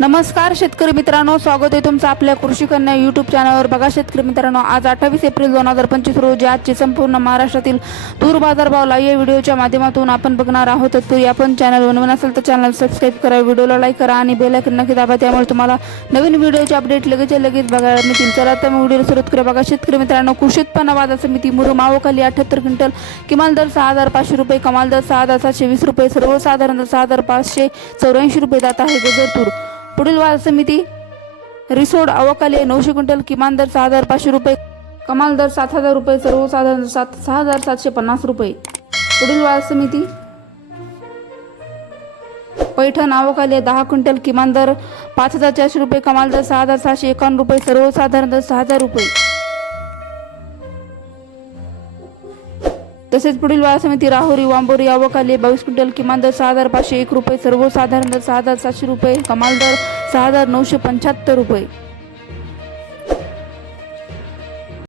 नमस्कार शेतकरी मित्रांनो. स्वागत आहे तुमचं आपल्या कृषी कन्या यूट्यूब चॅनलवर बघा शेतकरी मित्रांनो आज अठ्ठावीस एप्रिल दोन हजार पंचवीस रोजी आजचे संपूर्ण महाराष्ट्रातील तूर बाजारभावला या व्हिडिओच्या माध्यमातून आपण बघणार आहोत तत्पूर्वी आपण चॅनल बनवून असेल तर चॅनल सबस्क्राईब करा व्हिडिओला लाईक करा आणि बेल आयकन नक्की दाबा. त्यामुळे तुम्हाला नवीन व्हिडिओचे अपडेट लगेच लगेच बघायला मिळतील. चला तर मग व्हिडिओ सुरुवात करूया. बघा शेतकरी मित्रांनो कृषी उत्पन्न बाजार समिती मुरु मावोखाली अठ्याहत्तर क्विंटल किमान दर सहा हजार पाचशे रुपये कमाल दर सहा हजार सातशे वीस रुपये सर्वसाधारण दर सहा हजार पाचशे चौऱ्याऐंशी रुपये जात आहे गजर तूर. पुढील वाद समिती. रिसोड अवकाले नऊशे क्विंटल किमान दर सहा हजार पाचशे रुपये कमाल दर सात हजार रुपये सर्वसाधारण दर सात सहा हजार सातशे पन्नास रुपये. पुढील वाद समिती. पैठण अवकाले दहा क्विंटल किमान दर पाच हजार चारशे रुपये कमाल दर सहा हजार सहाशे एकावन्न रुपये सर्वसाधारण दर सहा हजार रुपये. तसेच पुढील बाजार समिती राहुरी वांबोरी अवकाले बावीस क्विंटल किमान दर सहा हजार पाचशे एक रुपये सर्वसाधारण दर सहा हजार सातशे रुपये कमाल दर सहा हजार नऊशे पंच्याहत्तर रुपये.